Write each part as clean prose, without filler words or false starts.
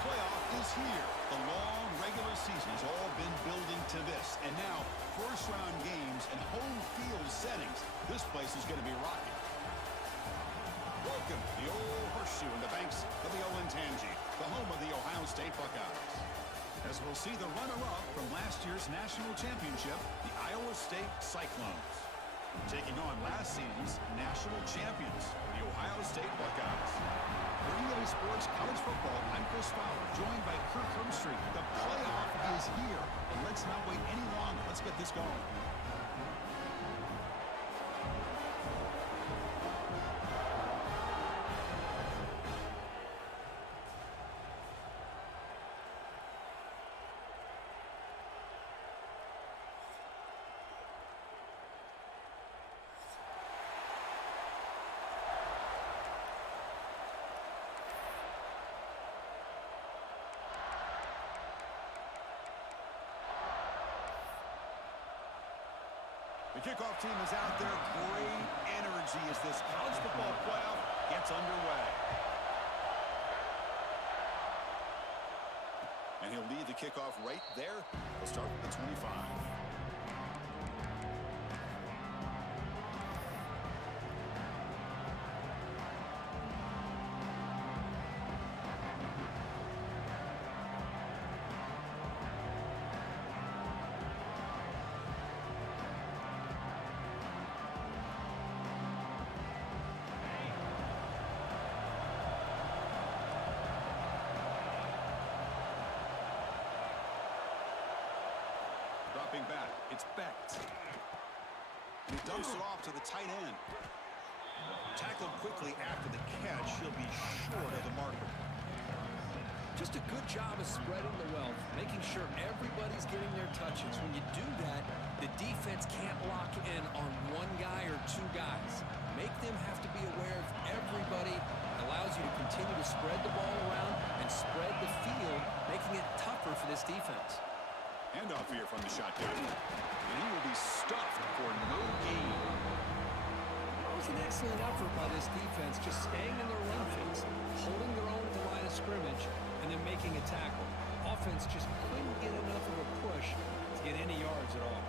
playoff is here. The long regular season has all been building to this. And now, first-round games and home field settings. This place is going to be rocking. Welcome to the old horseshoe in the banks of the Olentangy, the home of the Ohio State Buckeyes. As we'll see the runner-up from last year's national championship, the Iowa State Cyclones, taking on last season's national champions, the Ohio State Buckeyes. For EA Sports College Football, I'm Chris Fowler, joined by Kirk Hermstreet. The playoff is here, and let's not wait any longer. Let's get this going. The kickoff team is out there. Great energy as this college football playoff gets underway. And he'll lead the kickoff right there. He'll start with the 25. Dropping back, it's Becht. And he dumps it off to the tight end. Tackled quickly after the catch. He'll be short of the marker. Just a good job of spreading the wealth, making sure everybody's getting their touches. When you do that, the defense can't lock in on one guy or two guys. Make them have to be aware of everybody. It allows you to continue to spread the ball around and spread the field, making it tougher for this defense. Handoff here from the shotgun. And he will be stuffed for no gain. That was an excellent effort by this defense, just staying in their run fence, holding their own at the line of scrimmage, and then making a tackle. Offense just couldn't get enough of a push to get any yards at all.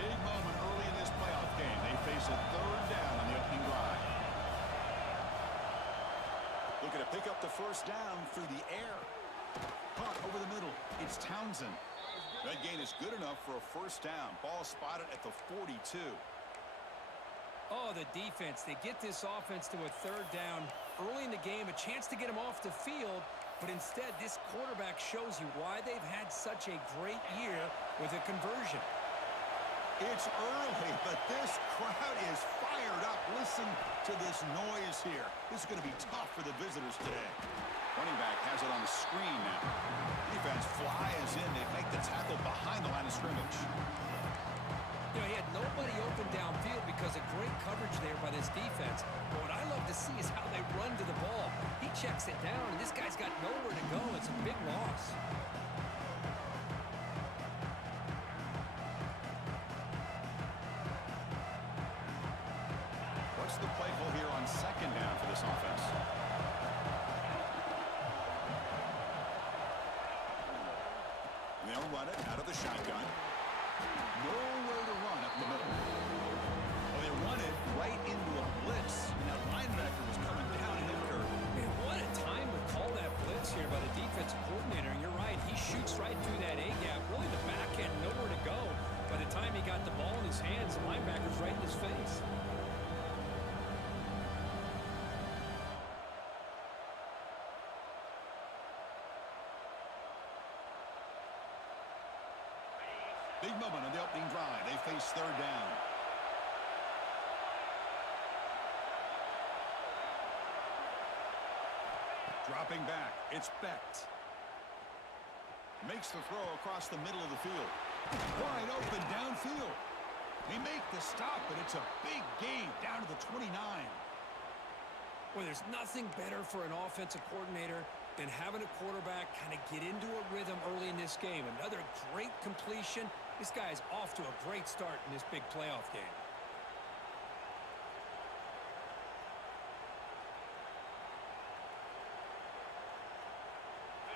Big moment early in this playoff game. They face a third down on the opening drive. Looking to pick up the first down through the air. Punt over the middle. It's Townsend. That gain is good enough for a first down. Ball spotted at the 42. Oh, the defense. They get this offense to a third down early in the game, a chance to get them off the field, but instead this quarterback shows you why they've had such a great year with a conversion. It's early, but this crowd is fired up. Listen to this noise here. This is going to be tough for the visitors today. Running back has it on the screen now. Defense flies in. They make the tackle behind the line of scrimmage. You know, he had nobody open downfield because of great coverage there by this defense. But what I love to see is how they run to the ball. He checks it down, and this guy's got nowhere to go. It's a big loss. What's the play call here on second down for this offense? And they'll run it out of the shotgun. Nowhere to run up the middle. Well, they run it right into a blitz, and that linebacker was coming down and hit Kirk. Man, what a time to call that blitz here by the defensive coordinator. And you're right, he shoots right through that A-gap. Really, the back had nowhere to go. By the time he got the ball in his hands, the linebacker's right in his face. Big moment on the opening drive. They face third down. Dropping back, it's Becht. Makes the throw across the middle of the field. Wide open downfield. They make the stop, but it's a big gain down to the 29. Well, there's nothing better for an offensive coordinator than having a quarterback kind of get into a rhythm early in this game. Another great completion. This guy is off to a great start in this big playoff game.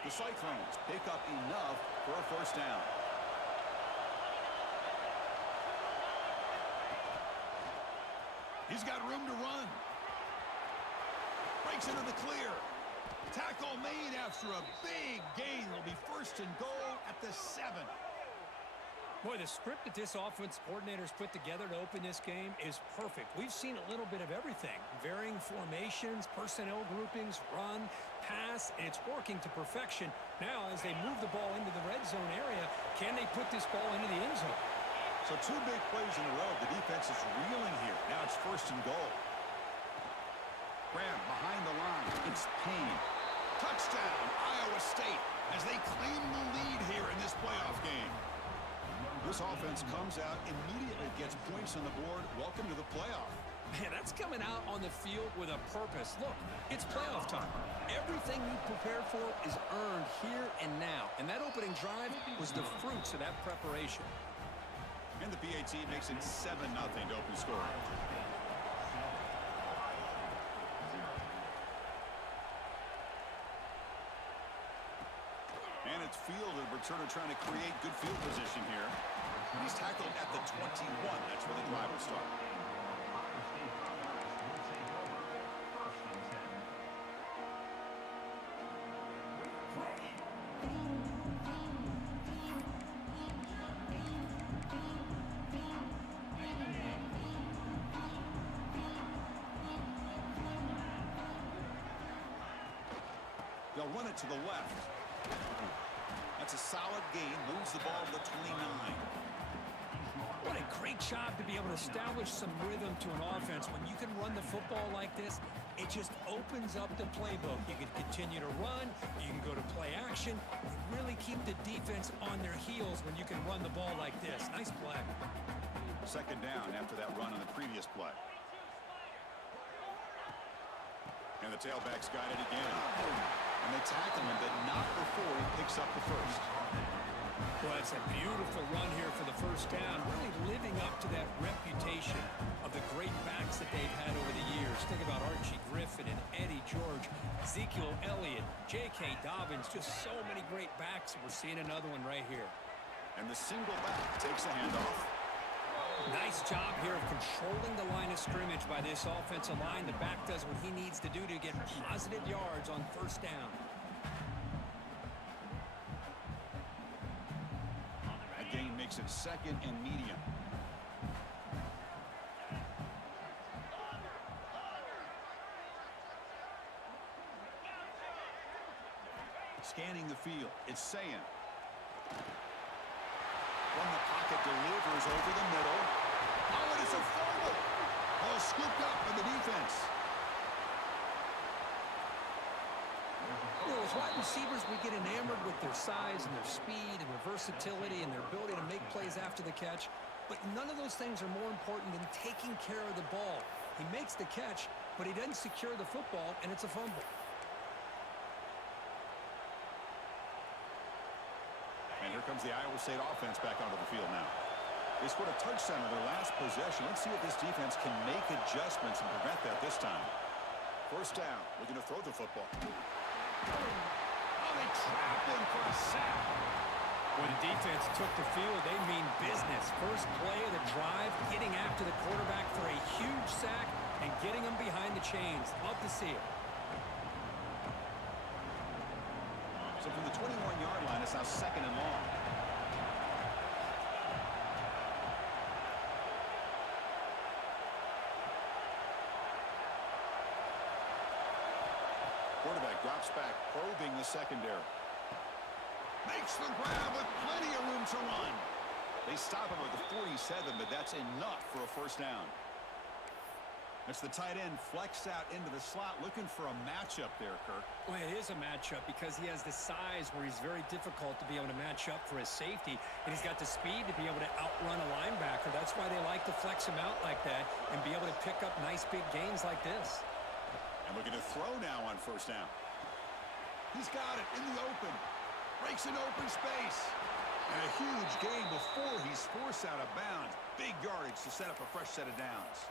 The Cyclones pick up enough for a first down. He's got room to run. Breaks into the clear. Tackle made after a big gain. It'll be first and goal at the 7. Boy, the script that this offense coordinator's put together to open this game is perfect. We've seen a little bit of everything. Varying formations, personnel groupings, run, pass, and it's working to perfection. Now, as they move the ball into the red zone area, can they put this ball into the end zone? So 2 big plays in a row. The defense is reeling here. Now it's first and goal. Grab behind the line. It's Payne. Touchdown, Iowa State, as they claim the lead here in this playoff game. This offense comes out, immediately gets points on the board. Welcome to the playoff. Man, that's coming out on the field with a purpose. Look, it's playoff time. Everything you prepared for is earned here and now. And that opening drive was the fruits of that preparation. And the PAT makes it 7-0 to open score. And it's fielded. Returner trying to create good field position here. And he's tackled at the 21. That's where the drive will start. They'll run it to the left. That's a solid gain. Moves the ball to the 29. What a great job to be able to establish some rhythm to an offense. When you can run the football like this, it just opens up the playbook. You can continue to run. You can go to play action. You really keep the defense on their heels when you can run the ball like this. Nice play. Second down after that run on the previous play. And the tailback's got it again. And they tackle him, but not before he picks up the first. Well, it's a beautiful run here for the first down, really living up to that reputation of the great backs that they've had over the years. Think about Archie Griffin and Eddie George, Ezekiel Elliott, J.K. Dobbins, just so many great backs, and we're seeing another one right here. And the single back takes the handoff. Nice job here of controlling the line of scrimmage by this offensive line. The back does what he needs to do to get positive yards on first down. That gain makes it second and medium. Scanning the field, it's Sayin. From the pocket, delivers over the middle. Oh, and it's a fumble. Ball scooped up by the defense. You know, as wide receivers, we get enamored with their size and their speed and their versatility and their ability to make plays after the catch. But none of those things are more important than taking care of the ball. He makes the catch, but he doesn't secure the football, and it's a fumble. And here comes the Iowa State offense back onto the field now. They scored a touchdown on their last possession. Let's see if this defense can make adjustments and prevent that this time. First down, looking to throw the football. Oh, they trapped him for a sack. When the defense took the field, they mean business. First play of the drive, getting after the quarterback for a huge sack and getting him behind the chains. Love to see it. So from the 21-yard line, it's now second and long. Quarterback drops back, probing the secondary. Makes the grab with plenty of room to run. They stop him at the 47, but that's enough for a first down. That's the tight end flexed out into the slot, looking for a matchup there, Kirk. Well, it is a matchup because he has the size where he's very difficult to be able to match up for his safety, and he's got the speed to be able to outrun a linebacker. That's why they like to flex him out like that and be able to pick up nice big gains like this. And looking to throw now on first down. He's got it in the open. Breaks an open space. And a huge gain before he's forced out of bounds. Big yardage to set up a fresh set of downs.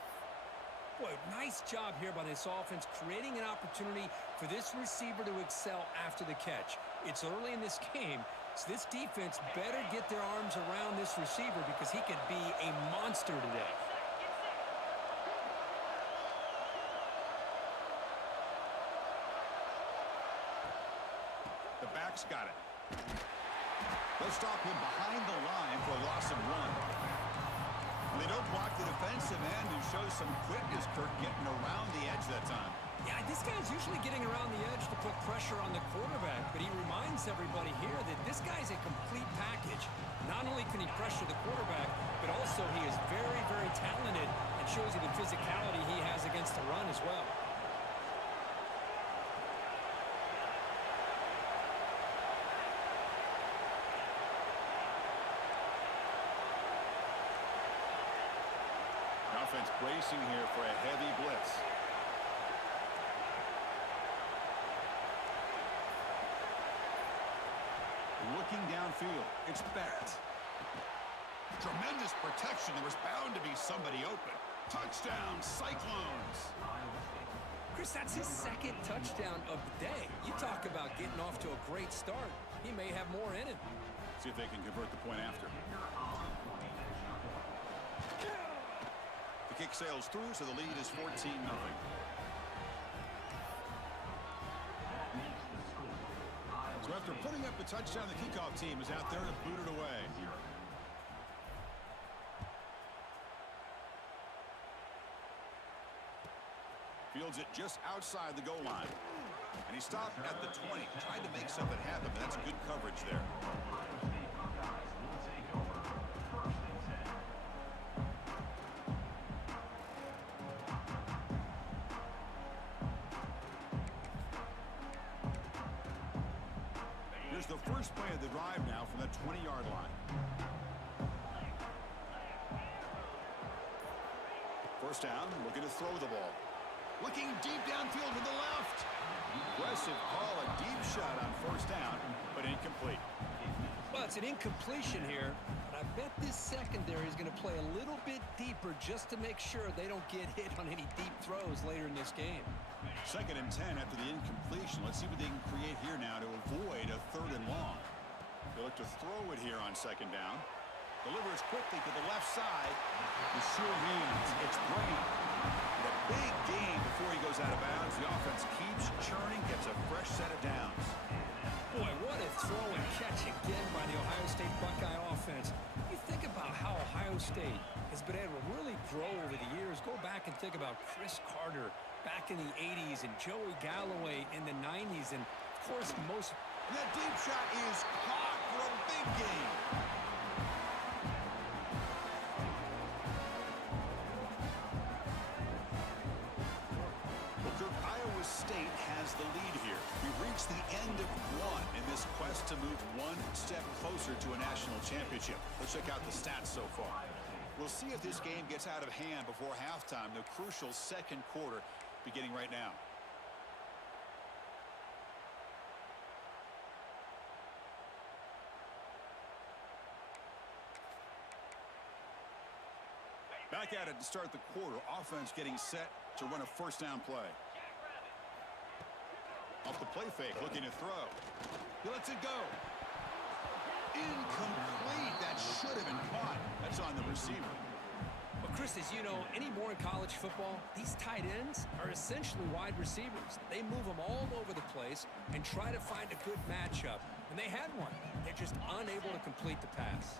Boy, nice job here by this offense, creating an opportunity for this receiver to excel after the catch. It's early in this game, so this defense better get their arms around this receiver because he could be a monster today. The back's got it. They'll stop him behind the line for a loss of 1. They don't block the defensive end and show some quickness, Kirk, getting around the edge that time. Yeah, this guy's usually getting around the edge to put pressure on the quarterback, but he reminds everybody here that this guy's a complete package. Not only can he pressure the quarterback, but also he is very, very talented and shows you the physicality he has against the run as well. Offense bracing here for a heavy blitz. Looking downfield, it's Barrett. Tremendous protection. There was bound to be somebody open. Touchdown, Cyclones. Chris, that's his second touchdown of the day. You talk about getting off to a great start. He may have more in him. See if they can convert the point after. The kick sails through, so the lead is 14-0. So after putting up the touchdown, the kickoff team is out there to boot it away. Fields it just outside the goal line. And he stopped at the 20, trying to make something happen. That's good coverage there. Here's the first play of the drive now from the 20-yard line. First down, looking to throw the ball. Looking deep downfield with the left. Aggressive call, a deep shot on first down, but incomplete. Well, it's an incompletion here, but I bet this secondary is going to play a little bit deeper just to make sure they don't get hit on any deep throws later in this game. 2nd and 10 after the incompletion. Let's see what they can create here now to avoid a 3rd and long. They look to throw it here on 2nd down. Delivers quickly to the left side. With sure hands, it's Brown. And a big gain before he goes out of bounds. The offense keeps churning, gets a fresh set of downs. Boy, what a throw and catch again by the Ohio State Buckeye offense. You think about how Ohio State has been able to really grow over the years. Go back and think about Chris Carter back in the 80s and Joey Galloway in the 90s. And, of course, And that deep shot is caught for a big gain. Iowa State has the lead here. We've reached the end of 1 in this quest to move 1 step closer to a national championship. Let's check out the stats so far. We'll see if this game gets out of hand before halftime, the crucial 2nd quarter beginning right now. Back at it to start the quarter. Offense getting set to run a first down play. Off the play fake, looking to throw. He lets it go. Incomplete. That should have been caught. That's on the receiver. Well, Chris, as you know, anymore in college football, these tight ends are essentially wide receivers. They move them all over the place and try to find a good matchup. And they had one. They're just unable to complete the pass.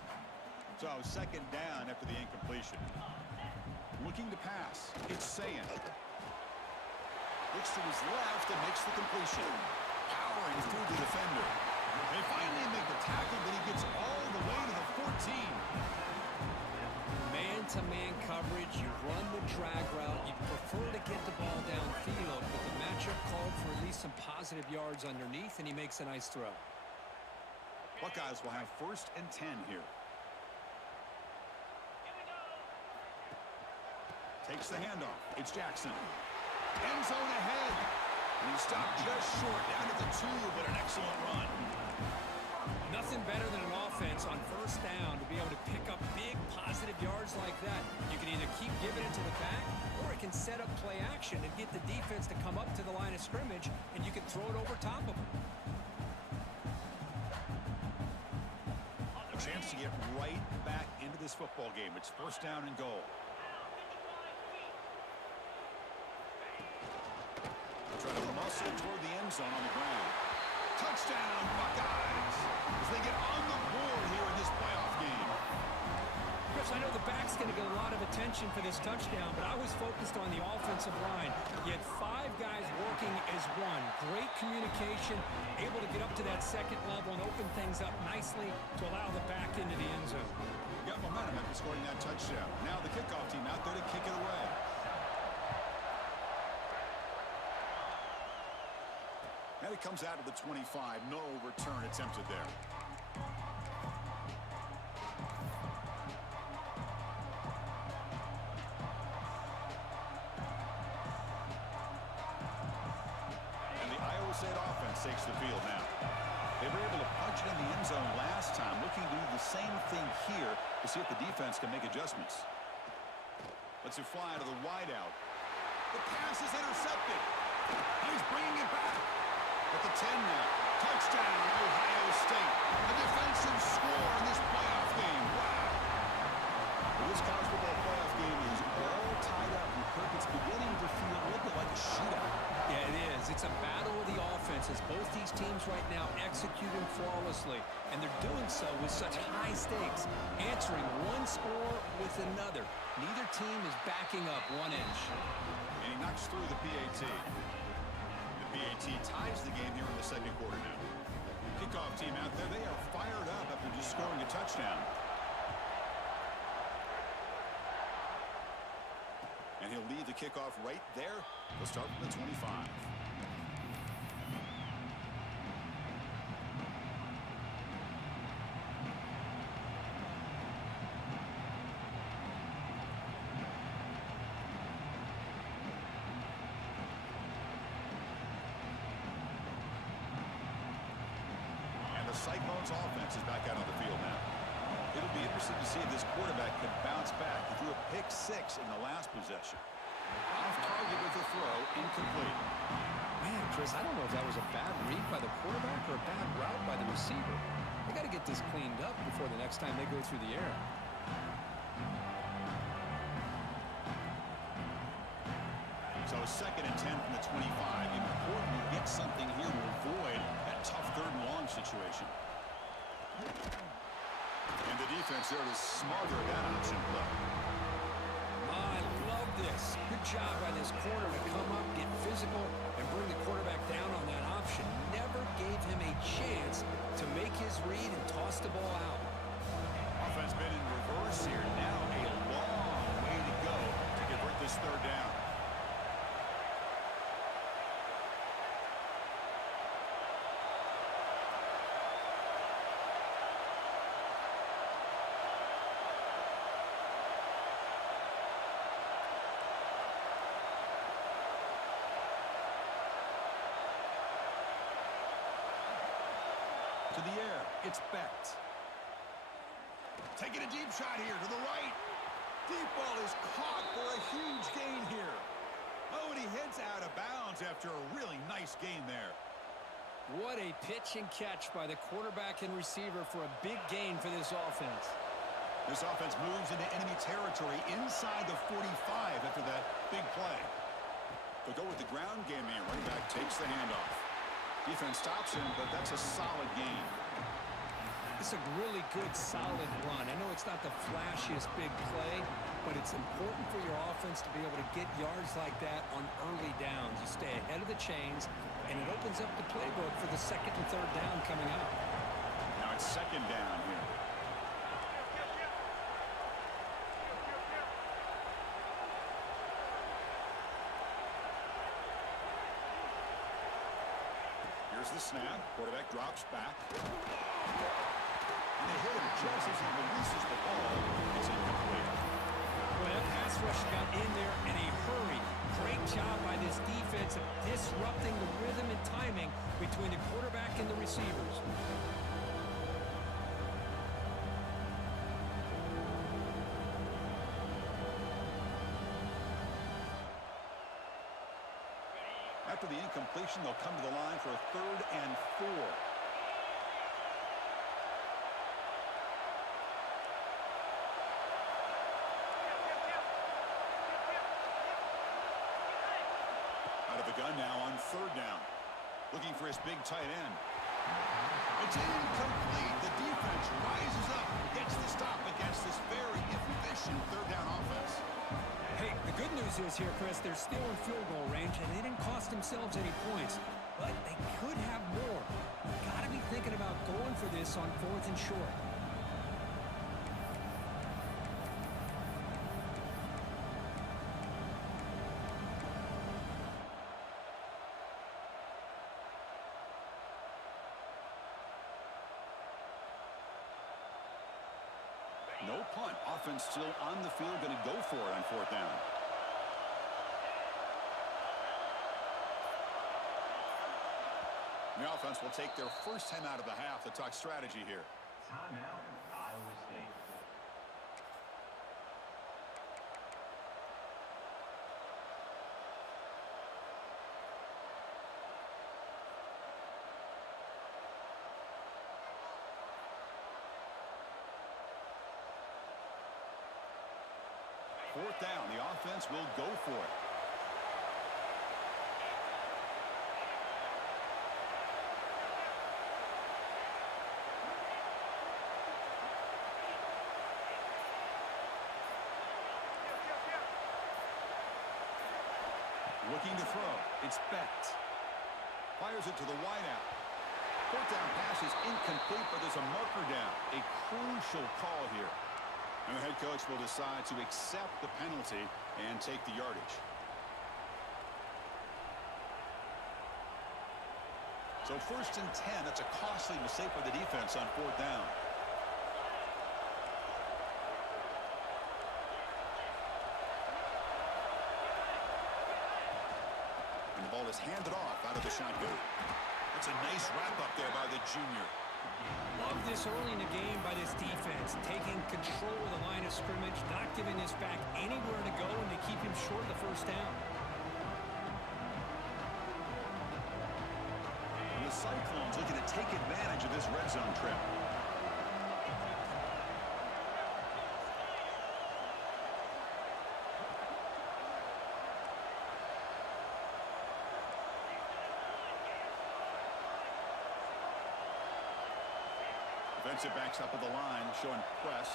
So 2nd down after the incompletion. Looking to pass. It's Sayan. Looks to his left and makes the completion. Powering through the defender. They finally make the tackle, but he gets all the way to the 14. Man-to-man coverage, you run the drag route, you prefer to get the ball downfield, but the matchup called for at least some positive yards underneath, and he makes a nice throw. Buckeyes will have 1st and 10 here. Takes the handoff. It's Jackson. End zone ahead. And he stopped just short, down to the 2, but an excellent run. Nothing better than an offense on first down to be able to pick up big positive yards like that. You can either keep giving it to the back, or it can set up play action and get the defense to come up to the line of scrimmage, and you can throw it over top of them. A chance to get right back into this football game. It's first down and goal. Trying to muscle toward the end zone on the ground. Touchdown, Buckeyes, as they get on the board here in this playoff game. Chris, I know the back's going to get a lot of attention for this touchdown, but I was focused on the offensive line. You had 5 guys working as one. Great communication, able to get up to that second level and open things up nicely to allow the back into the end zone. Got momentum after scoring that touchdown. Now the kickoff team out there to kick it away. And it comes out of the 25. No return attempted there. And the Iowa State offense takes the field now. They were able to punch it in the end zone last time, looking to do the same thing here to see if the defense can make adjustments. Lets it fly to the wideout. The pass is intercepted. And he's bringing it back. At the 10 now. Touchdown, Ohio State. A defensive score in this playoff game. Wow. Well, this college football playoff game is all tied up. And Kirk, it's beginning to feel a little bit like a shootout. Yeah, it is. It's a battle of the offenses. Both these teams right now executing flawlessly. And they're doing so with such high stakes. Answering one score with another. Neither team is backing up 1 inch. And he knocks through the PAT. PAT ties the game here in the second quarter now. Kickoff team out there, they are fired up after just scoring a touchdown. And he'll lead the kickoff right there. They'll start from the 25. Cyclones offense is back out on the field now. It'll be interesting to see if this quarterback can bounce back. He threw a pick 6 in the last possession. Off target with the throw, incomplete. Man, Chris, I don't know if that was a bad read by the quarterback or a bad route by the receiver. They got to get this cleaned up before the next time they go through the air. So second and 10 from the 25. Important to get something here to avoid that tough third and long situation. And the defense there to smother that option play. I love this. Good job by this corner to come up, get physical, and bring the quarterback down on that option. Never gave him a chance to make his read and toss the ball out. Offense been in reverse here. Now a long way to go to convert this third down. To the air, it's Becht. Taking a deep shot here to the right. Deep ball is caught for a huge gain here. Oh, and he heads out of bounds after a really nice gain there. What a pitch and catch by the quarterback and receiver for a big gain for this offense. This offense moves into enemy territory inside the 45 after that big play. They'll go with the ground game here. Running back takes the handoff. Defense stops him, but that's a solid gain. It's a really good, solid run. I know it's not the flashiest big play, but it's important for your offense to be able to get yards like that on early downs. You stay ahead of the chains, and it opens up the playbook for the second and third down coming up. Now it's second down here. Here's the snap. Quarterback drops back. And they hit him just as he releases the ball. It's incomplete. Well, that pass rush got in there in a hurry. Great job by this defense of disrupting the rhythm and timing between the quarterback and the receivers. After the incompletion, they'll come to the line for a 3rd and 4. Out of the gun now on 3rd down. Looking for his big tight end. It's incomplete. The defense rises up, gets the stop against this very efficient 3rd down offense. Hey, the good news is here, Chris, they're still in field goal range, and they didn't cost themselves any points. But they could have more. You've got to be thinking about going for this on 4th and short. No punt. Offense still on the field, going to go for it on 4th down. The offense will take their first time out of the half to talk strategy here. Timeout, Iowa State. Fourth down, the offense will go for it. Looking to throw. It's Beck. Fires it to the wideout. 4th down pass is incomplete, but there's a marker down. A crucial call here. And the head coach will decide to accept the penalty and take the yardage. So 1st and 10, that's a costly mistake by the defense on 4th down. And the ball is handed off out of the shotgun. That's a nice wrap-up there by the junior. Love this early in the game by this defense, taking control of the line of scrimmage, not giving this back anywhere to go, and to keep him short of the 1st down. And the Cyclones looking to take advantage of this red zone trip. Defensive backs up at the line, showing press.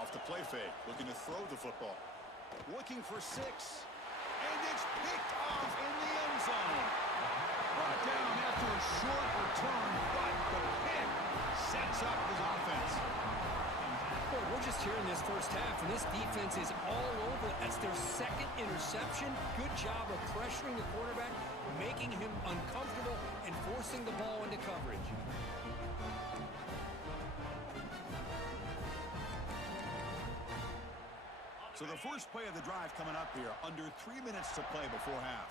Off the play fake, looking to throw the football. Looking for 6. And it's picked off in the end zone. Brought down after a short return, but the pick sets up his offense. Boy, we're just here in this 1st half, and this defense is all over. That's their 2nd interception. Good job of pressuring the quarterback, making him uncomfortable, and forcing the ball into coverage. So the first play of the drive coming up here, under 3 minutes to play before half.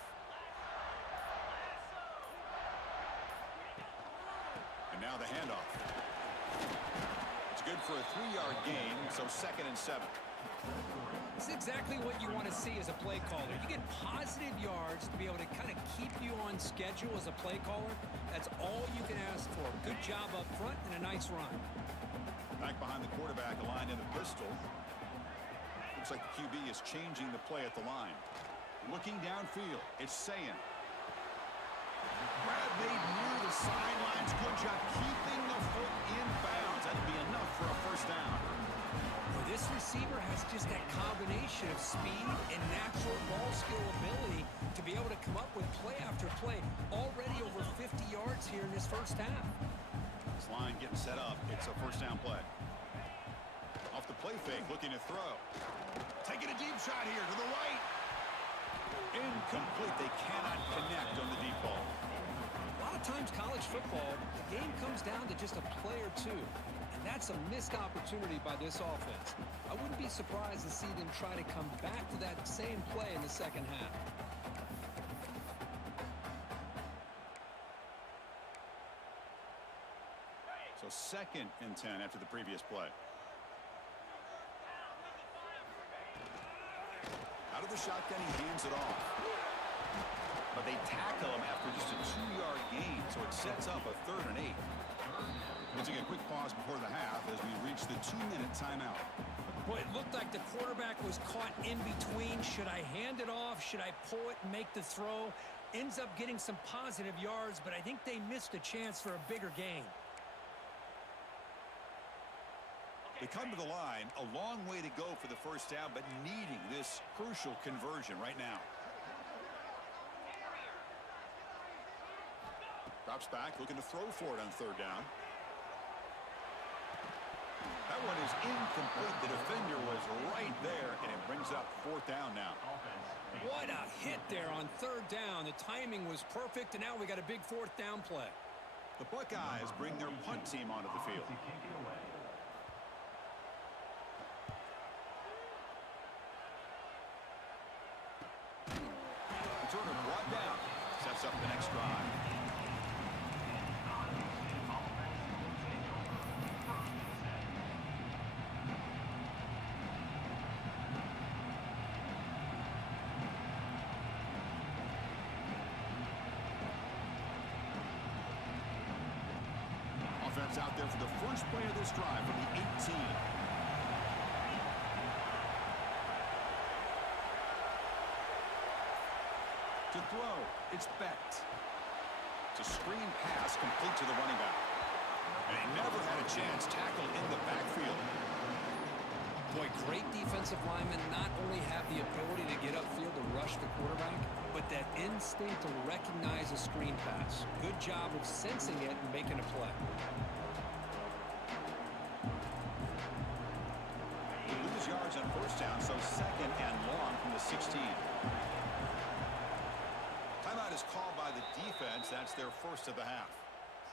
And now the handoff. It's good for a 3-yard gain, so 2nd and 7. It's exactly what you want to see as a play caller. You get positive yards to be able to kind of keep you on schedule as a play caller. That's all you can ask for. Good job up front and a nice run. Back behind the quarterback, aligned in the pistol. Looks like the QB is changing the play at the line. Looking downfield, it's Sayin. Grab made near the sidelines. Good job keeping the foot in bounds. That'll be enough for a 1st down. Well, this receiver has just that combination of speed and natural ball skill ability to be able to come up with play after play. Already over 50 yards here in this 1st half. This line getting set up. It's a 1st down play. Off the play fake, looking to throw. Taking a deep shot here to the right. Incomplete. They cannot connect on the deep ball. A lot of times college football, the game comes down to just a play or two. And that's a missed opportunity by this offense. I wouldn't be surprised to see them try to come back to that same play in the 2nd half. So 2nd and 10 after the previous play. shotgun, he hands it off. But they tackle him after just a 2-yard gain, so it sets up a 3rd and 8. We'll take a quick pause before the half as we reach the 2-minute timeout. Boy, it looked like the quarterback was caught in between. Should I hand it off? Should I pull it and make the throw? Ends up getting some positive yards, but I think they missed a chance for a bigger gain. They come to the line, a long way to go for the first down, but needing this crucial conversion right now. Drops back, looking to throw for it on 3rd down. That one is incomplete. The defender was right there, and it brings up 4th down now. What a hit there on 3rd down. The timing was perfect, and now we got a big 4th down play. The Buckeyes bring their punt team onto the field. Returner brought down. Sets up the next drive. Offense out there for the first play of this drive from the 18. To throw, it's Becht. It's a screen pass complete to the running back. And he never had a chance tackled in the backfield. Boy, great defensive linemen not only have the ability to get upfield to rush the quarterback, but that instinct to recognize a screen pass. Good job of sensing it and making a play. They lose yards on 1st down, so 2nd and long from the 16. Timeout is called by the defense. That's their first of the half.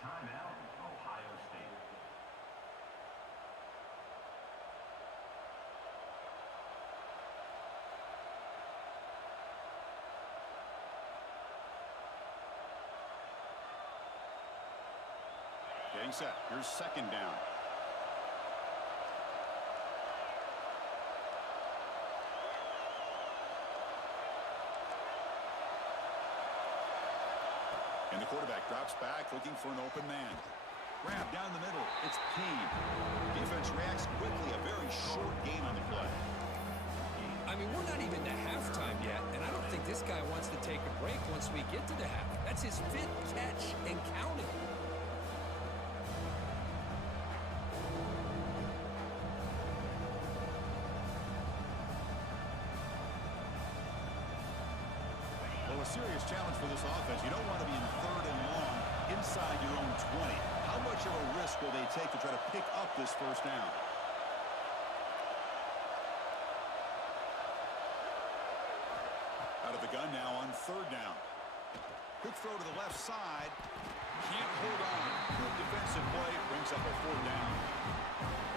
Timeout, Ohio State. Getting set. Here's 2nd down. And the quarterback drops back, looking for an open man. Grab down the middle. It's Payne. Defense reacts quickly. A very short gain on the play. I mean, we're not even to halftime yet, and I don't think this guy wants to take a break once we get to the half. That's his 5th catch and counting. Well, a serious challenge for this offense. You don't want to be in 3rd and long inside your own 20. How much of a risk will they take to try to pick up this first down? Out of the gun now on 3rd down. Quick throw to the left side. Can't hold on. Good defensive play. Brings up a 4th down.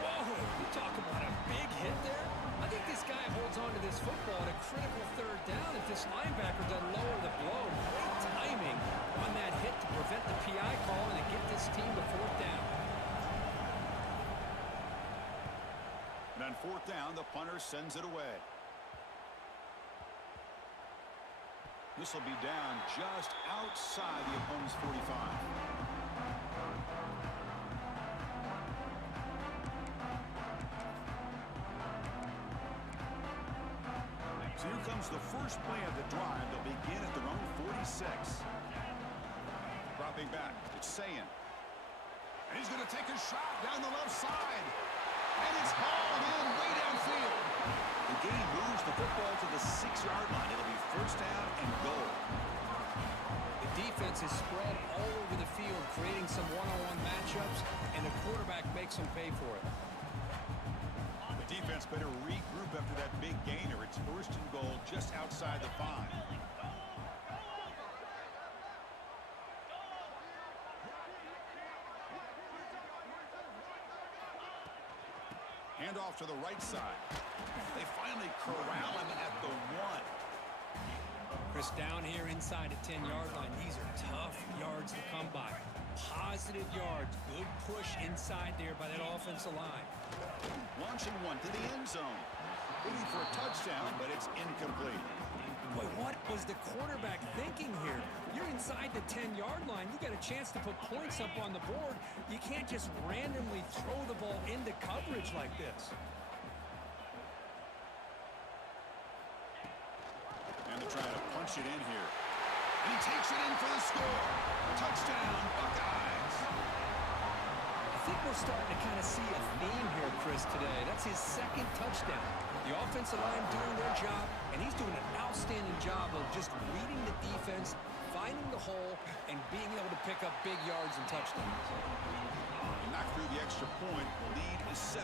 Whoa, you talk about a big hit there. I think this guy holds on to this football at a critical 3rd down if this linebacker doesn't lower the blow. Great timing on that hit to prevent the PI call and to get this team to 4th down. And on 4th down, the punter sends it away. This will be down just outside the opponent's 45. So here comes the first play of the drive. They'll begin at their own 46. Dropping back, it's Sayin. And he's going to take a shot down the left side. And it's hauled in way downfield. The game moves the football to the 6-yard line. It'll be 1st down and goal. The defense is spread all over the field, creating some one-on-one matchups, and the quarterback makes them pay for it. The defense better regroup after that big gainer. It's 1st and goal just outside the 5. Hand off to the right side. They finally corral him at the 1. Chris, down here inside the 10-yard line, these are tough yards to come by. Positive yards, good push inside there by that offensive line. Launching one to the end zone. Looking for a touchdown, but it's incomplete. Boy, what was the quarterback thinking here? You're inside the 10-yard line. You got a chance to put points up on the board. You can't just randomly throw the ball into coverage like this. And they're trying to punch it in here. And he takes it in for the score. Touchdown, Buckeyes. I think we're starting to kind of see a theme here, Chris, today. That's his second touchdown. The offensive line doing their job, and he's doing an outstanding job of just reading the defense, finding the hole, and being able to pick up big yards and touchdowns. He knocked through the extra point. The lead is 7,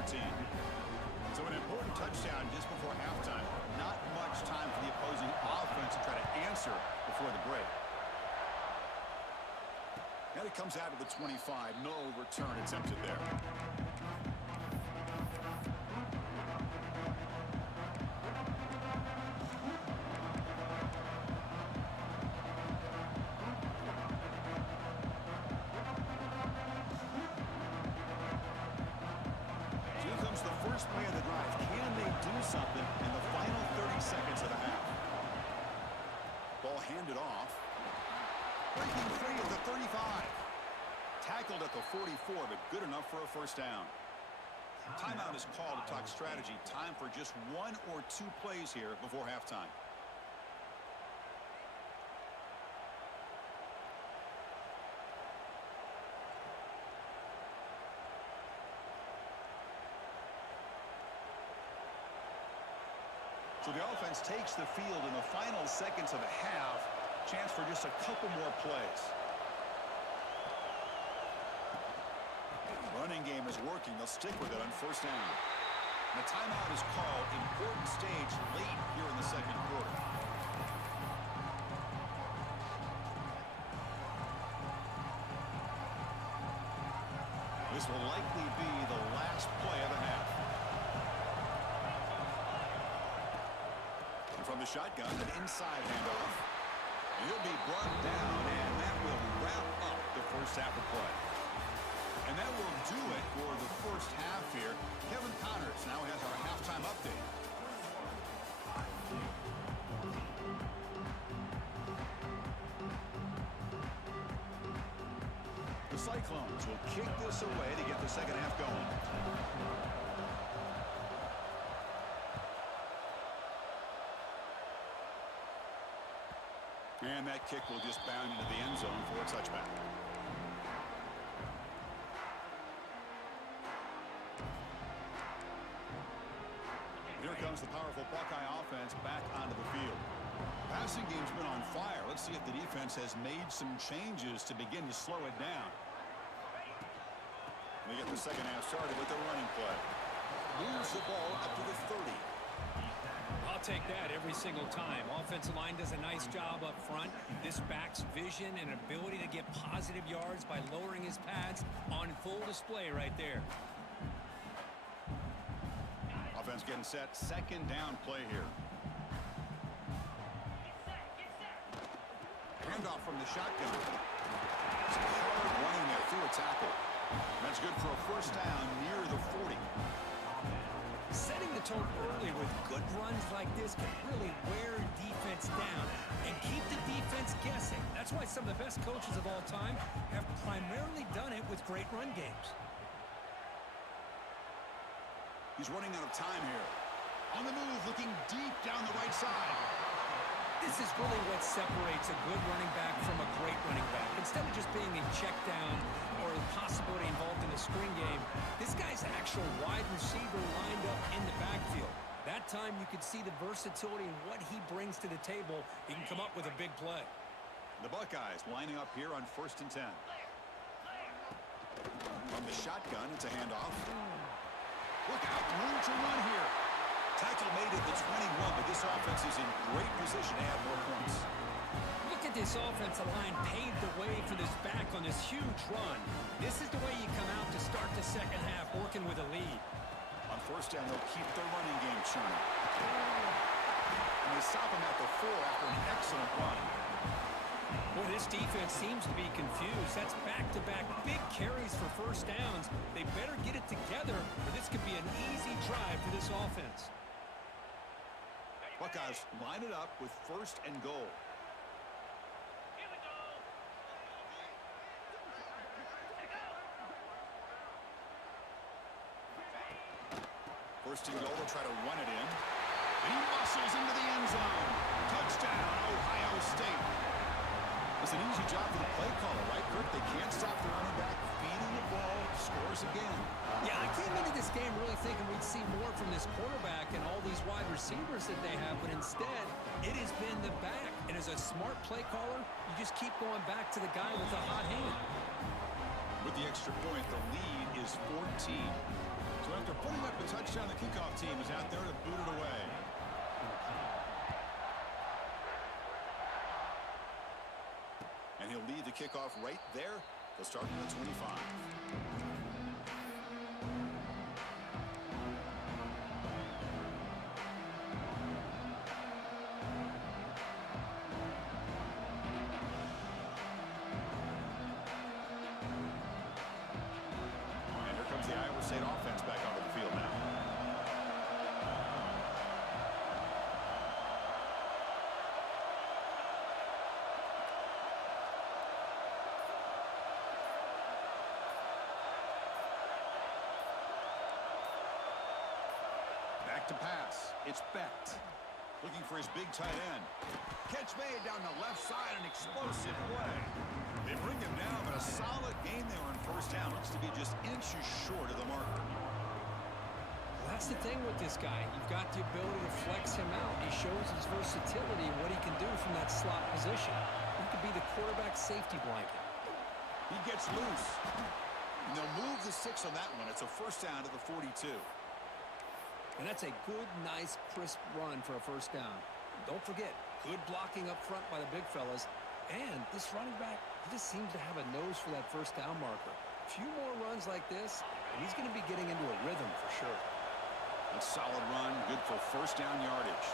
21-14. So an important touchdown just before halftime. Not much time for the opposing offense to try to answer before the break. And it comes out of the 25. No return attempted there. Play of the drive. Can they do something in the final 30 seconds of the half? Ball handed off. Breaking free at the 35. Tackled at the 44, but good enough for a first down. Timeout is called to talk strategy. Time for just 1 or 2 plays here before halftime. So the offense takes the field in the final seconds of the half. Chance for just a couple more plays. Running game is working. They'll stick with it on first down. And the timeout is called. Important stage late here in the second quarter. This will likely be the last play of the half. From the shotgun, an inside handoff. He'll be brought down, and that will wrap up the first half of play. And that will do it for the first half here. Kevin Connors now has our halftime update. The Cyclones will kick this away to get the second half going. And that kick will just bound into the end zone for a touchback. Here comes the powerful Buckeye offense back onto the field. Passing game's been on fire. Let's see if the defense has made some changes to begin to slow it down. They get the second half started with their running play. Moves the ball up to the 30. I'll take that every single time. Offensive line does a nice job up front. This back's vision and ability to get positive yards by lowering his pads on full display right there. Offense getting set. Second down play here. Handoff from the shotgun. Some hard running there through a tackle. That's good for a first down near the 40. Setting the tone early with good runs like this can really wear defense down and keep the defense guessing. That's why some of the best coaches of all time have primarily done it with great run games. He's running out of time here. On the move, looking deep down the right side. This is really what separates a good running back from a great running back. Instead of just being a check down or the possibility involved in the screen game, this guy's an actual wide receiver lined up in the backfield. That time you could see the versatility and what he brings to the table. He can come up with a big play. The Buckeyes lining up here on 1st and 10. From the shotgun, it's a handoff. Look out, room to run here. Tackle made at the 21, but this offense is in great position to add more points. Look at this offensive line paved the way for this back on this huge run. This is the way you come out to start the second half, working with a lead. On first down, they'll keep their running game churning. And they stop him at the 4 after an excellent run. Boy, this defense seems to be confused. That's back-to-back big carries for first downs. They better get it together, or this could be an easy drive for this offense. Buckeyes line it up with 1st and goal. First and goal, they'll try to run it in. And he muscles into the end zone. Touchdown, Ohio State. It's an easy job for the play caller, right, Kirk? They can't stop the running back feeding the ball, scores again. Yeah, I came into this game really thinking we'd see more from this quarterback and all these wide receivers that they have, but instead, it has been the back. And as a smart play caller, you just keep going back to the guy with the hot hand. With the extra point, the lead is 14. So after putting up a touchdown, the kickoff team is out there to boot it away. And he'll lead the kickoff right there. They'll start from the 25. And here comes the Iowa State offense back onto the field now. Back to pass. It's Becht. Looking for his big tight end. Catch made down the left side, an explosive play. They bring him down, but a solid game there on 1st down. Looks to be just inches short of the marker. Well, that's the thing with this guy. You've got the ability to flex him out. He shows his versatility and what he can do from that slot position. He could be the quarterback safety blanket. He gets loose. And they'll move the 6 on that one. It's a 1st down to the 42. And that's a good, nice, crisp run for a 1st down. Don't forget, good blocking up front by the big fellas. And this running back, he just seems to have a nose for that 1st down marker. A few more runs like this, and he's going to be getting into a rhythm for sure. A solid run, good for 1st down yardage.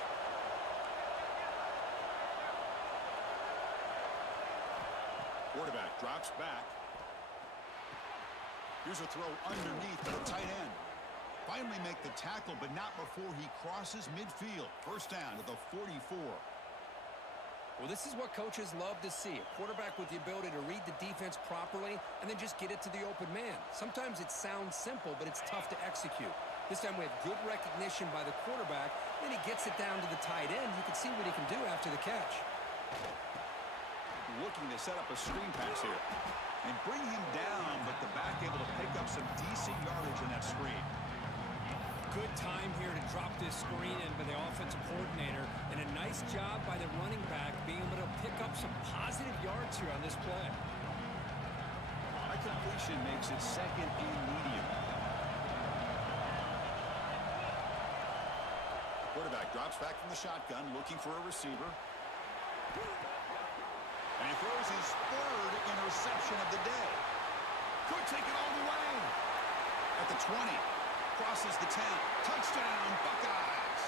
Quarterback drops back. Here's a throw underneath to the tight end. Finally make the tackle, but not before he crosses midfield. 1st down to the 44. Well, this is what coaches love to see. A quarterback with the ability to read the defense properly and then just get it to the open man. Sometimes it sounds simple, but it's tough to execute. This time we have good recognition by the quarterback. Then he gets it down to the tight end. You can see what he can do after the catch. Looking to set up a screen pass here. And bring him down, but the back able to pick up some decent yardage in that screen. Good time here to drop this screen in by the offensive coordinator, and a nice job by the running back being able to pick up some positive yards here on this play. High completion makes it 2nd and medium. Quarterback drops back from the shotgun, looking for a receiver. And he throws his 3rd interception of the day. Could take it all the way. At the 20. Crosses the 10. Touchdown, Buckeyes.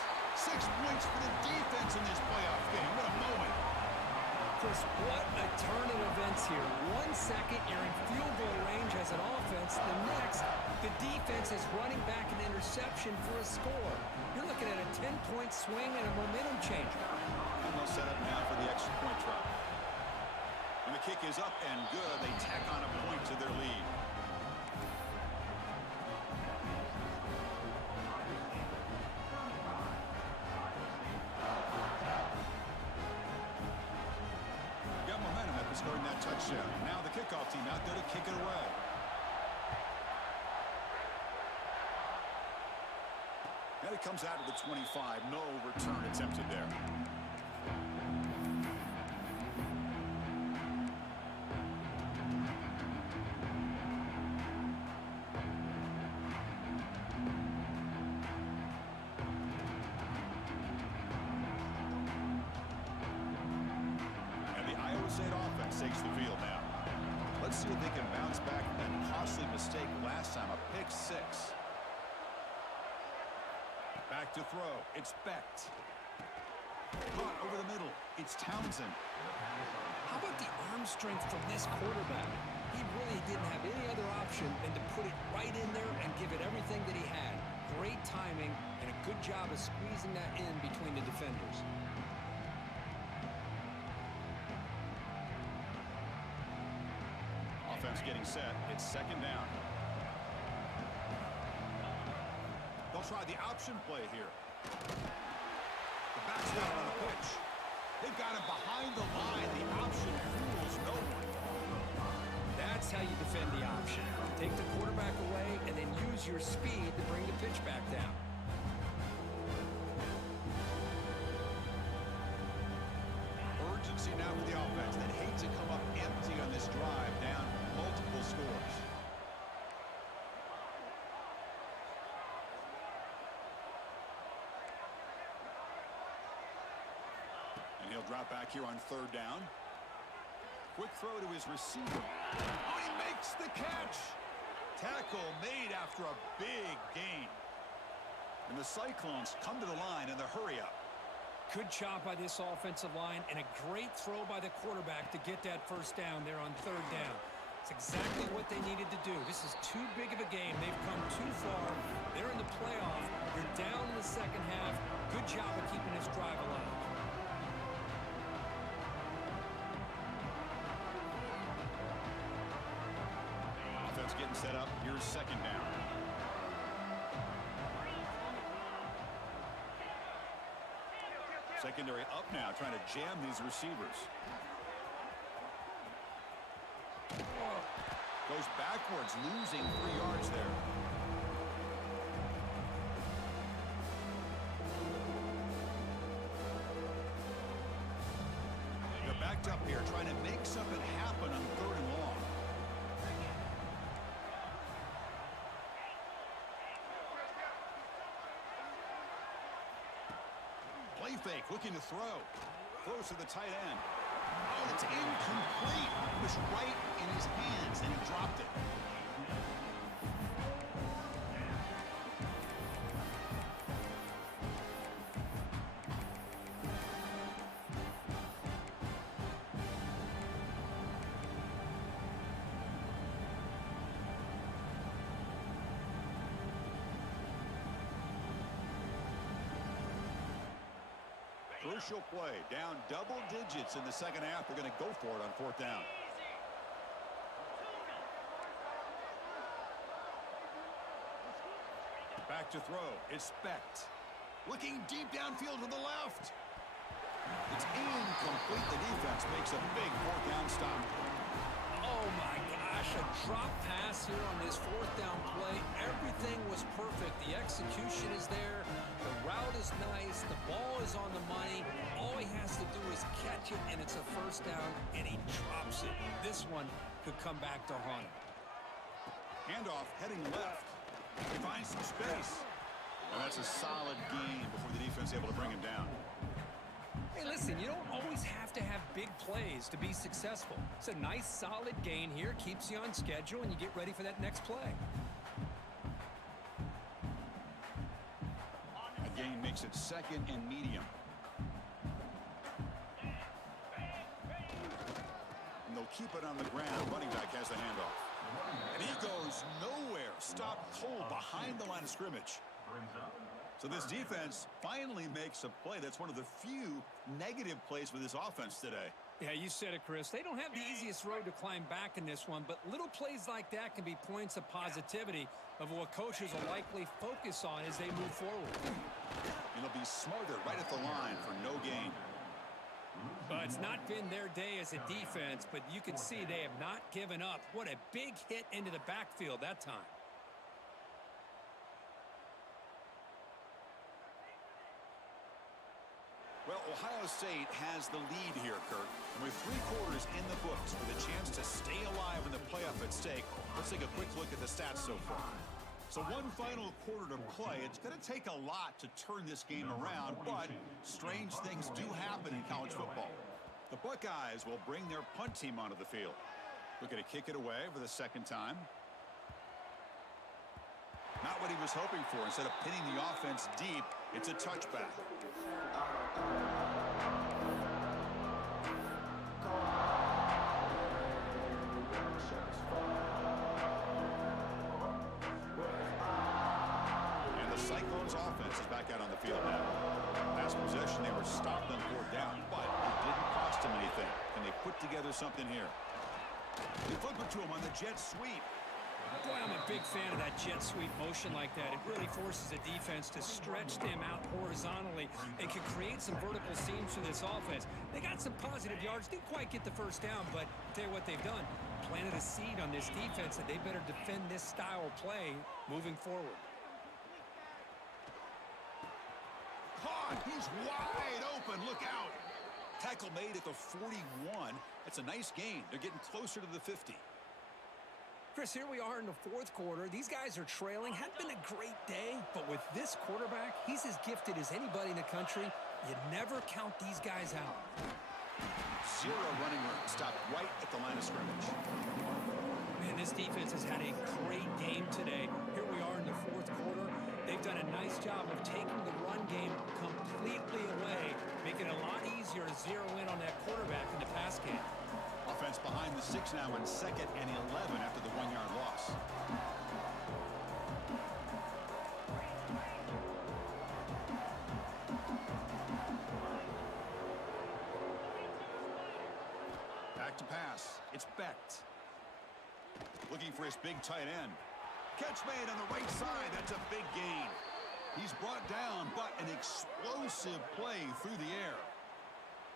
6 points for the defense in this playoff game. What a moment. Chris, what a turn of events here. 1 second, you're in field goal range as an offense. The next, the defense is running back an interception for a score. You're looking at a 10-point swing and a momentum changer. And they'll set up now for the extra point try. And the kick is up and good. They tack on a point to their lead. Got momentum after scoring that touchdown. Now the kickoff team out there to kick it away. And it comes out of the 25. No return attempted there. Takes the field now. Let's see if they can bounce back from that costly mistake last time, a pick 6. Back to throw. It's Becht. Caught over the middle. It's Townsend. How about the arm strength from this quarterback? He really didn't have any other option than to put it right in there and give it everything that he had. Great timing and a good job of squeezing that in between the defenders. Offense getting set. It's second down. They'll try the option play here. The back's got it on the pitch. They've got him behind the line. The option fools no one. That's how you defend the option. Take the quarterback away and then use your speed to bring the pitch back down. Urgency now for the offense that hates to come up empty on this drive, down multiple scores. And he'll drop back here on third down. Quick throw to his receiver. Oh, he makes the catch. Tackle made after a big gain. And the Cyclones come to the line in the hurry-up. Good job by this offensive line and a great throw by the quarterback to get that first down there on third down. It's exactly what they needed to do. This is too big of a game. They've come too far. They're in the playoff. You're down in the second half. Good job of keeping this drive alive. Offense getting set up. Here's second down. Secondary up now, trying to jam these receivers. Goes backwards, losing 3 yards there. They're backed up here, trying to make something happen on third and long. Play fake, looking to throw. Throws to the tight end. Oh, it's incomplete. It was right in his hands, and he dropped it. Crucial play, down double digits in the second half. They're going to go for it on fourth down. Back to throw. It's Specht. Looking deep downfield to the left. It's incomplete. The defense makes a big fourth down stop. Oh my gosh, a drop pass here on this fourth down play. Everything was perfect. The execution is there. The route is nice. The ball is on the money. All he has to do is catch it, and it's a first down, and he drops it. This one could come back to haunt him. Handoff heading left. He finds some space. And that's a solid gain before the defense is able to bring him down. Hey, listen, you don't always have to have big plays to be successful. It's a nice, solid gain here. Keeps you on schedule, and you get ready for that next play. A gain makes it second and medium. And they'll keep it on the ground. Running back has the handoff. And he goes nowhere. Stopped cold behind the line of scrimmage. So this defense finally makes a play. That's one of the few negative plays for this offense today. Yeah, you said it, Chris. They don't have the easiest road to climb back in this one, but little plays like that can be points of positivity of what coaches will likely focus on as they move forward. And they'll be smarter right at the line for no gain. But it's not been their day as a defense, but you can see they have not given up. What a big hit into the backfield that time. Well, Ohio State has the lead here, Kirk. And with 3 quarters in the books with a chance to stay alive in the playoff at stake, let's take a quick look at the stats so far. So one final quarter to play. It's going to take a lot to turn this game around, but strange things do happen in college football. The Buckeyes will bring their punt team onto the field. Looking to kick it away for the second time. Not what he was hoping for. Instead of pinning the offense deep, it's a touchback. And the Cyclones offense is back out on the field now. Last possession, they were stopped on 4th down, but it didn't cost them anything. Can they put together something here? They flip it to him on the jet sweep. Boy, I'm a big fan of that jet sweep motion like that. It really forces a defense to stretch them out horizontally and can create some vertical seams for this offense. They got some positive yards, didn't quite get the first down, but I'll tell you what they've done. Planted a seed on this defense that they better defend this style of play moving forward. Caught! He's wide open. Look out! Tackle made at the 41. That's a nice gain. They're getting closer to the 50. Chris, here we are in the 4th quarter. These guys are trailing. Hadn't been a great day, but with this quarterback, he's as gifted as anybody in the country. You never count these guys out. 0 running room. Stopped right at the line of scrimmage. Man, this defense has had a great game today. Here we are in the 4th quarter. They've done a nice job of taking the run game completely away, making it a lot easier to zero in on that quarterback in the pass game. Offense behind the 6 now in 2nd and 11 after the 1-yard loss. Back to pass. It's Becht. Looking for his big tight end. Catch made on the right side. That's a big gain. He's brought down, but an explosive play through the air.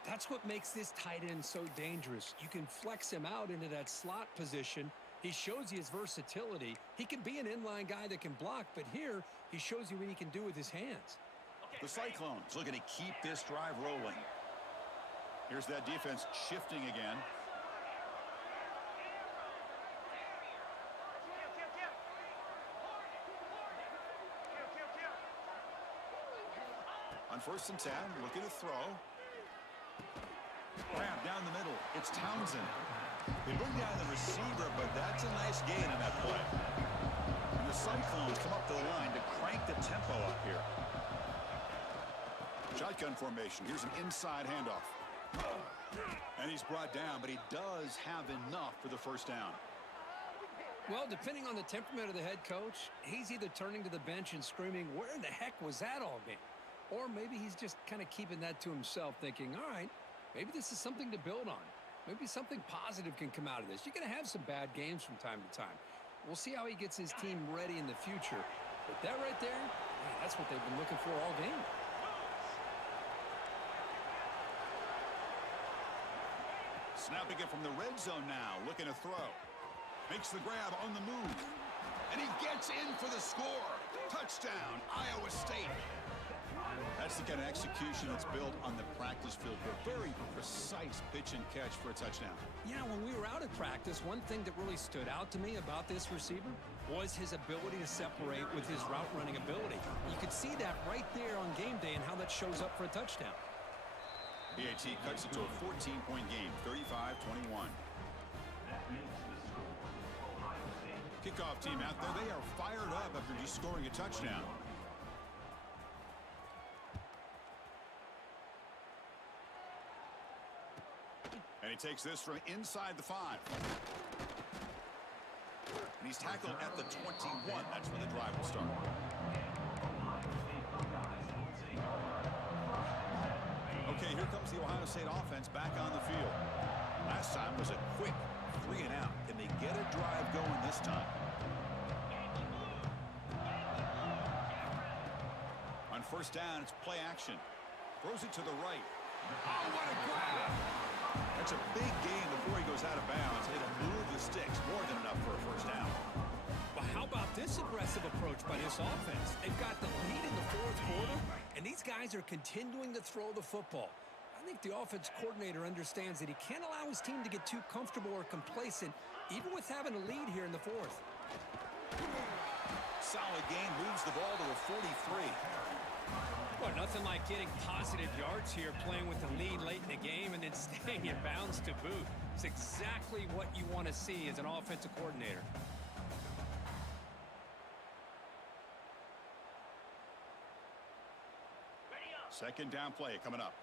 That's what makes this tight end so dangerous. You can flex him out into that slot position. He shows you his versatility. He can be an inline guy that can block, but here he shows you what he can do with his hands. The Cyclones looking to keep this drive rolling. Here's that defense shifting again. On 1st and 10, looking to throw. Grab down the middle. It's Townsend. They bring down the receiver, but that's a nice gain in that play. And the Cyclones come up to the line to crank the tempo up here. Shotgun formation. Here's an inside handoff. And he's brought down, but he does have enough for the 1st down. Well, depending on the temperament of the head coach, he's either turning to the bench and screaming, "Where in the heck was that all game?" Or maybe he's just kind of keeping that to himself, thinking, all right, maybe this is something to build on. Maybe something positive can come out of this. You're going to have some bad games from time to time. We'll see how he gets his team ready in the future. But that right there, man, that's what they've been looking for all game. Snapping it from the red zone now, looking to throw. Makes the grab on the move. And he gets in for the score. Touchdown, Iowa State. That's the kind of execution that's built on the practice field. A very precise pitch and catch for a touchdown. Yeah, when we were out at practice, one thing that really stood out to me about this receiver was his ability to separate with his route running ability. You could see that right there on game day and how that shows up for a touchdown. BAT cuts it to a 14-point game, 35-21. Kickoff team out there, they are fired up after just scoring a touchdown. And he takes this from inside the 5. And he's tackled at the 21. That's where the drive will start. Okay, here comes the Ohio State offense back on the field. Last time was a quick 3 and out. Can they get a drive going this time? On 1st down, it's play action. Throws it to the right. Oh, what a grab! That's a big gain before he goes out of bounds. It'll move the sticks, more than enough for a 1st down. But how about this aggressive approach by this offense? They've got the lead in the 4th quarter, and these guys are continuing to throw the football. I think the offense coordinator understands that he can't allow his team to get too comfortable or complacent, even with having a lead here in the 4th. Solid gain, moves the ball to a 43. Well, nothing like getting positive yards here, playing with the lead late in the game and then staying in bounds to boot. It's exactly what you want to see as an offensive coordinator. Second down play coming up.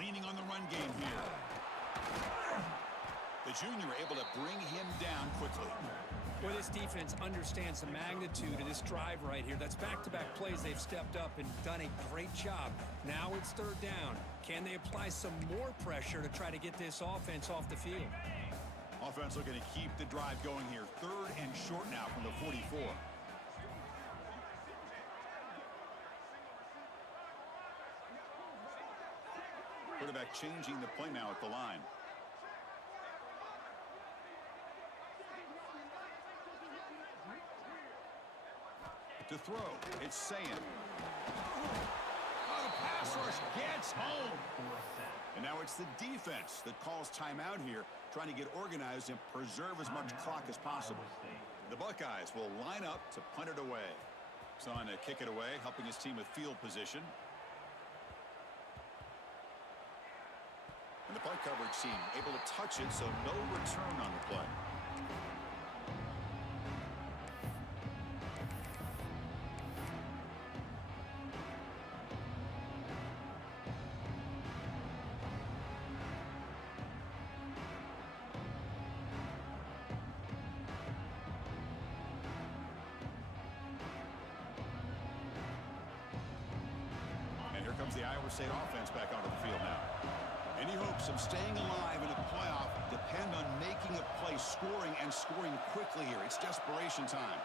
Leaning on the run game here. The junior able to bring him down quickly. Well, this defense understands the magnitude of this drive right here. That's back-to-back plays. They've stepped up and done a great job. Now it's third down. Can they apply some more pressure to try to get this offense off the field? Offense looking to keep the drive going here. Third and short now from the 44. Quarterback changing the play now at the line. To throw, it's Sayan. Oh, the pass rush gets home. And now it's the defense that calls timeout here, trying to get organized and preserve as much clock as possible. The Buckeyes will line up to punt it away. Son to kick it away, helping his team with field position. And the punt coverage team able to touch it, so no return on the play. Comes the Iowa State offense back onto the field now. Any hopes of staying alive in a playoff depend on making a play, scoring, and scoring quickly here. It's desperation time.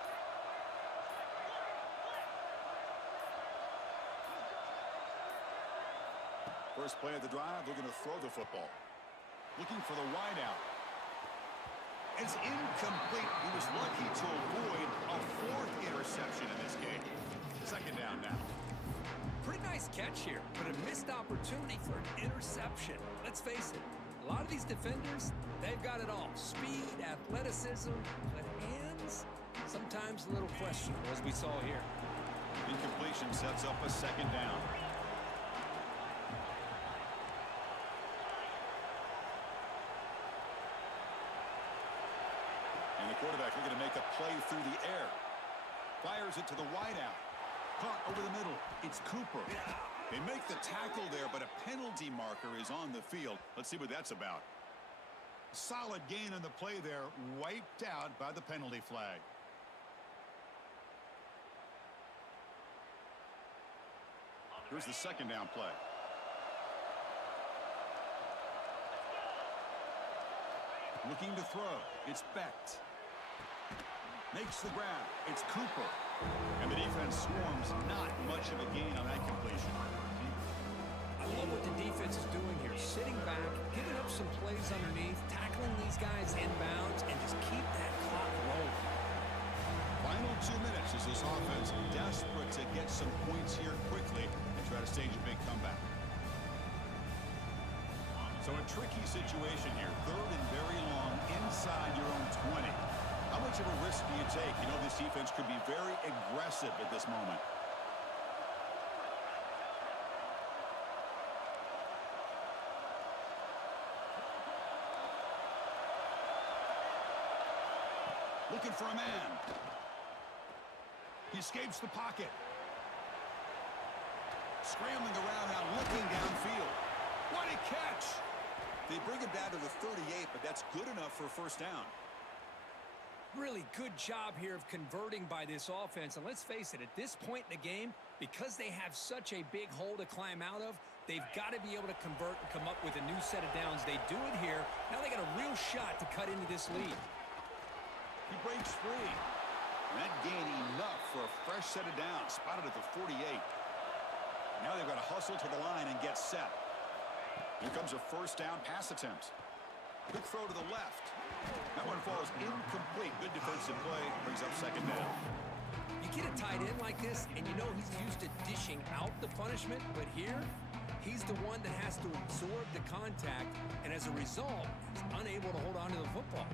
First play of the drive, they're going to throw the football. Looking for the wideout. It's incomplete. He was lucky to avoid a fourth interception in this game. Second down now. Pretty nice catch here, but a missed opportunity for an interception. Let's face it, a lot of these defenders, they've got it all. Speed, athleticism, but hands, sometimes a little questionable, as we saw here. Incompletion sets up a second down. And the quarterback looking to make a play through the air. Fires it to the wideout. Caught over the middle. It's Cooper. They make the tackle there, but a penalty marker is on the field. Let's see what that's about. Solid gain on the play there, wiped out by the penalty flag. Here's the second down play. Looking to throw. It's Becht. Makes the grab. It's Cooper. And the defense swarms. Not much of a gain on that completion. I love what the defense is doing here. Sitting back, giving up some plays underneath, tackling these guys inbounds, and just keep that clock rolling. Final 2 minutes as this offense desperate to get some points here quickly and try to stage a big comeback. So a tricky situation here. Third and very long inside your own 20. How much of a risk do you take? You know, this defense could be very aggressive at this moment. Looking for a man. He escapes the pocket. Scrambling around now, looking downfield. What a catch! They bring him down to the 38, but that's good enough for a first down. Really good job here of converting by this offense. And let's face it, at this point in the game, because they have such a big hole to climb out of, they've got to be able to convert and come up with a new set of downs. They do it here. Now they got a real shot to cut into this lead. He breaks free. And that gained enough for a fresh set of downs. Spotted at the 48. Now they've got to hustle to the line and get set. Here comes a first down pass attempt. Quick throw to the left. That one falls incomplete. Good defensive play. Brings up second down. You get a tight end like this, and you know he's used to dishing out the punishment, but here, he's the one that has to absorb the contact, and as a result, he's unable to hold on to the football.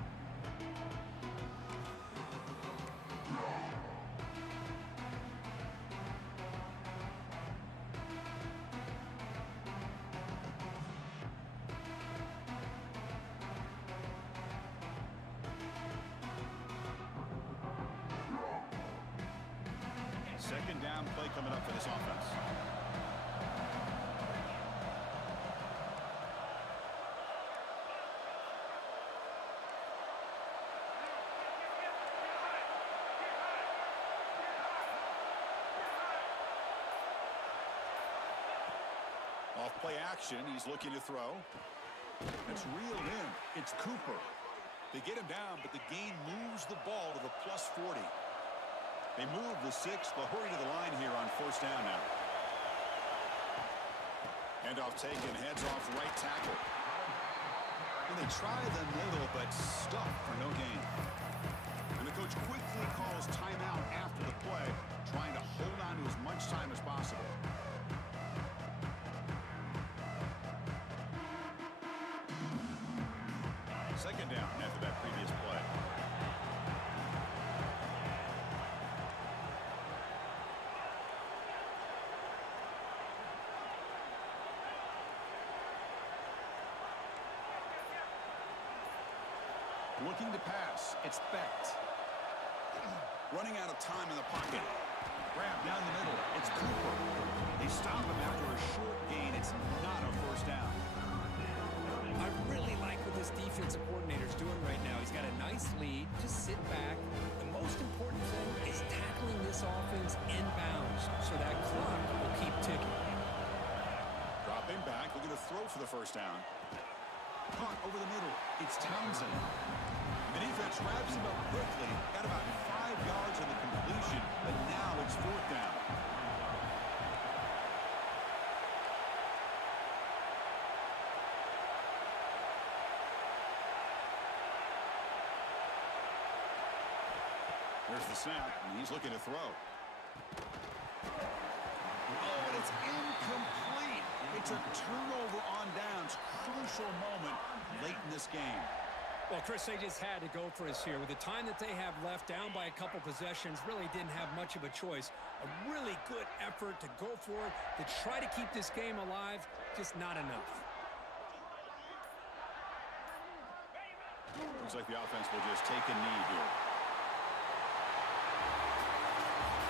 Second down play coming up for this offense. Off play action, he's looking to throw. It's reeled in. It's Cooper. They get him down, but the gain moves the ball to the +40. They move the 6. They'll hurry to the line here on first down now. Handoff taken, heads off right tackle. And they try the middle, but stuck for no gain. And the coach quickly calls timeout after the play, trying to hold on to as much time as possible. Second down after that previous play. Looking to pass. It's Becht. Running out of time in the pocket. Grab down the middle. It's Cooper. They stop him after a short gain. It's not a first down. I really like what this defensive coordinator is doing right now. He's got a nice lead. Just sit back. The most important thing is tackling this offense inbounds so that clock will keep ticking. Dropping back, looking to throw for the first down. Caught over the middle. It's Townsend. The defense wraps him up quickly. Got about 5 yards on the completion, but now it's fourth down. There's the snap, and he's looking to throw. Oh, and it's incomplete. It's a turnover on downs. Crucial moment late in this game. Well, Chris, they just had to go for us here. With the time that they have left, down by a couple possessions, really didn't have much of a choice. A really good effort to go for it, to try to keep this game alive, just not enough. Looks like the offense will just take a knee here.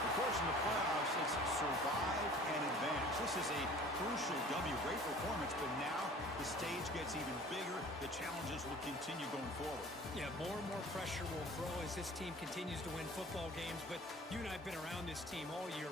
Of course, in the playoffs, it's survive and advance. This is a crucial W. Great performance, but now the stage gets even bigger. The challenges will continue going forward. Yeah, more and more pressure will grow as this team continues to win football games, but you and I have been around this team all year.